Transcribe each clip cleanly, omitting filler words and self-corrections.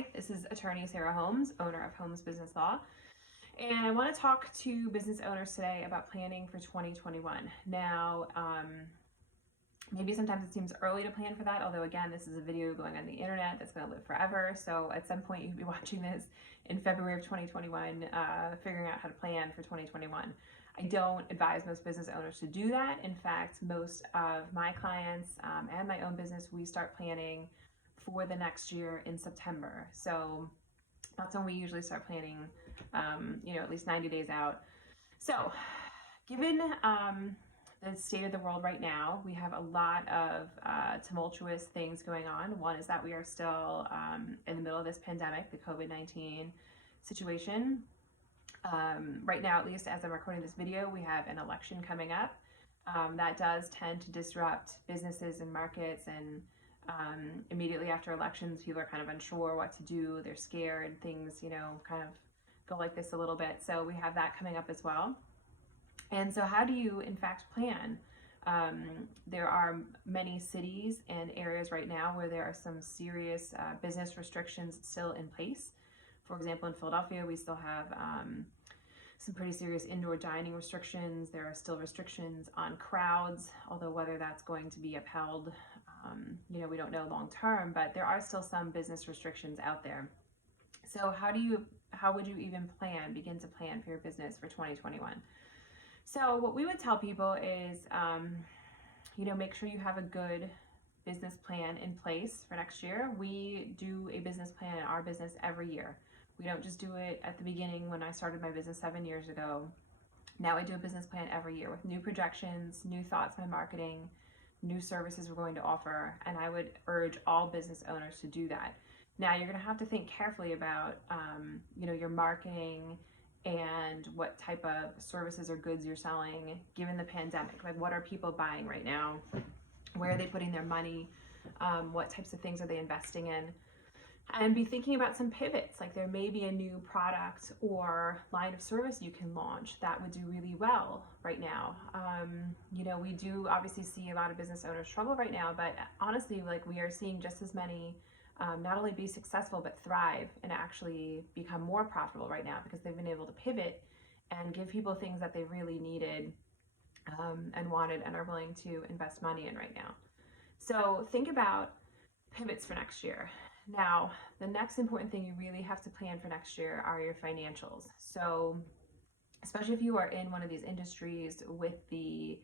Hi, this is Attorney Sarah Holmes, owner of Holmes Business Law, and I want to talk to business owners today about planning for 2021. Now, maybe sometimes it seems early to plan for that, although again, this is a video going on the internet that's going to live forever, so at some point you could be watching this in February of 2021, figuring out how to plan for 2021. I don't advise most business owners to do that. In fact, most of my clients and my own business, we start planning for the next year in September. So that's when we usually start planning, at least 90 days out. So given the state of the world right now, we have a lot of tumultuous things going on. One is that we are still in the middle of this pandemic, the COVID-19 situation. Right now, at least as I'm recording this video, we have an election coming up. That does tend to disrupt businesses and markets, and immediately after elections, people are kind of unsure what to do. They're scared. Things, kind of go like this a little bit. So we have that coming up as well. And so how do you, in fact, plan? There are many cities and areas right now where there are some serious business restrictions still in place. For example, in Philadelphia, we still have some pretty serious indoor dining restrictions. There are still restrictions on crowds, although whether that's going to be upheld, we don't know long term, but there are still some business restrictions out there. So how would you even begin to plan for your business for 2021? So what we would tell people is, make sure you have a good business plan in place for next year. We do a business plan in our business every year. We don't just do it at the beginning when I started my business 7 years ago. Now I do a business plan every year with new projections, new thoughts on marketing, new services we're going to offer, and I would urge all business owners to do that. Now you're going to have to think carefully about, your marketing and what type of services or goods you're selling given the pandemic. Like, what are people buying right now? Where are they putting their money? What types of things are they investing in? And be thinking about some pivots. Like, there may be a new product or line of service you can launch that would do really well right now. We do obviously see a lot of business owners struggle right now, but honestly, we are seeing just as many not only be successful, but thrive and actually become more profitable right now because they've been able to pivot and give people things that they really needed and wanted and are willing to invest money in right now. So think about pivots for next year. Now, the next important thing you really have to plan for next year are your financials. So especially if you are in one of these industries with the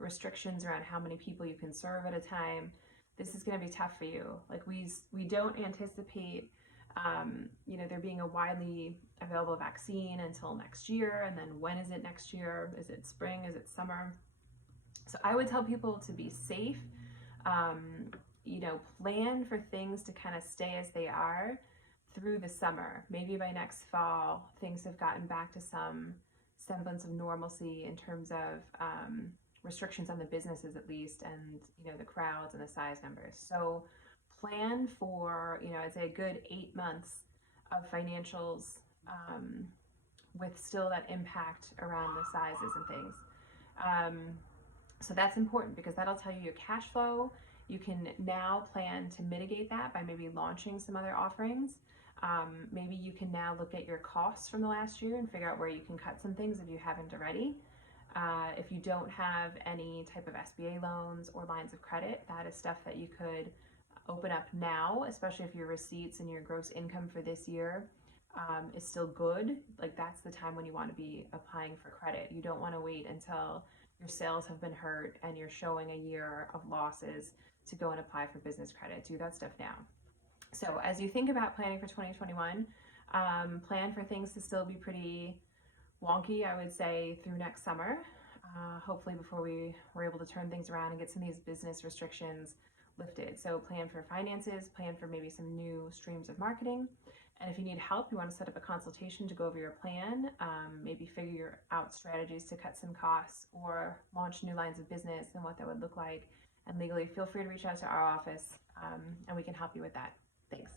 restrictions around how many people you can serve at a time, this is going to be tough for you. Like, we don't anticipate, there being a widely available vaccine until next year. And then when is it next year? Is it spring? Is it summer? So I would tell people to be safe, plan for things to kind of stay as they are through the summer. Maybe by next fall, things have gotten back to some semblance of normalcy in terms of restrictions on the businesses at least, and the crowds and the size numbers. So plan for I'd say a good 8 months of financials with still that impact around the sizes and things. So that's important because that'll tell you your cash flow. You can now plan to mitigate that by maybe launching some other offerings. Maybe you can now look at your costs from the last year and figure out where you can cut some things if you haven't already. If you don't have any type of SBA loans or lines of credit, that is stuff that you could open up now, especially if your receipts and your gross income for this year is still good. Like, that's the time when you want to be applying for credit. You don't want to wait until your sales have been hurt and you're showing a year of losses to go and apply for business credit. Do that stuff now. So as you think about planning for 2021, plan for things to still be pretty wonky, I would say, through next summer, hopefully before we were able to turn things around and get some of these business restrictions lifted. So plan for finances, plan for maybe some new streams of marketing. And if you need help, you want to set up a consultation to go over your plan, maybe figure out strategies to cut some costs or launch new lines of business and what that would look like. And legally, feel free to reach out to our office and we can help you with that. Thanks.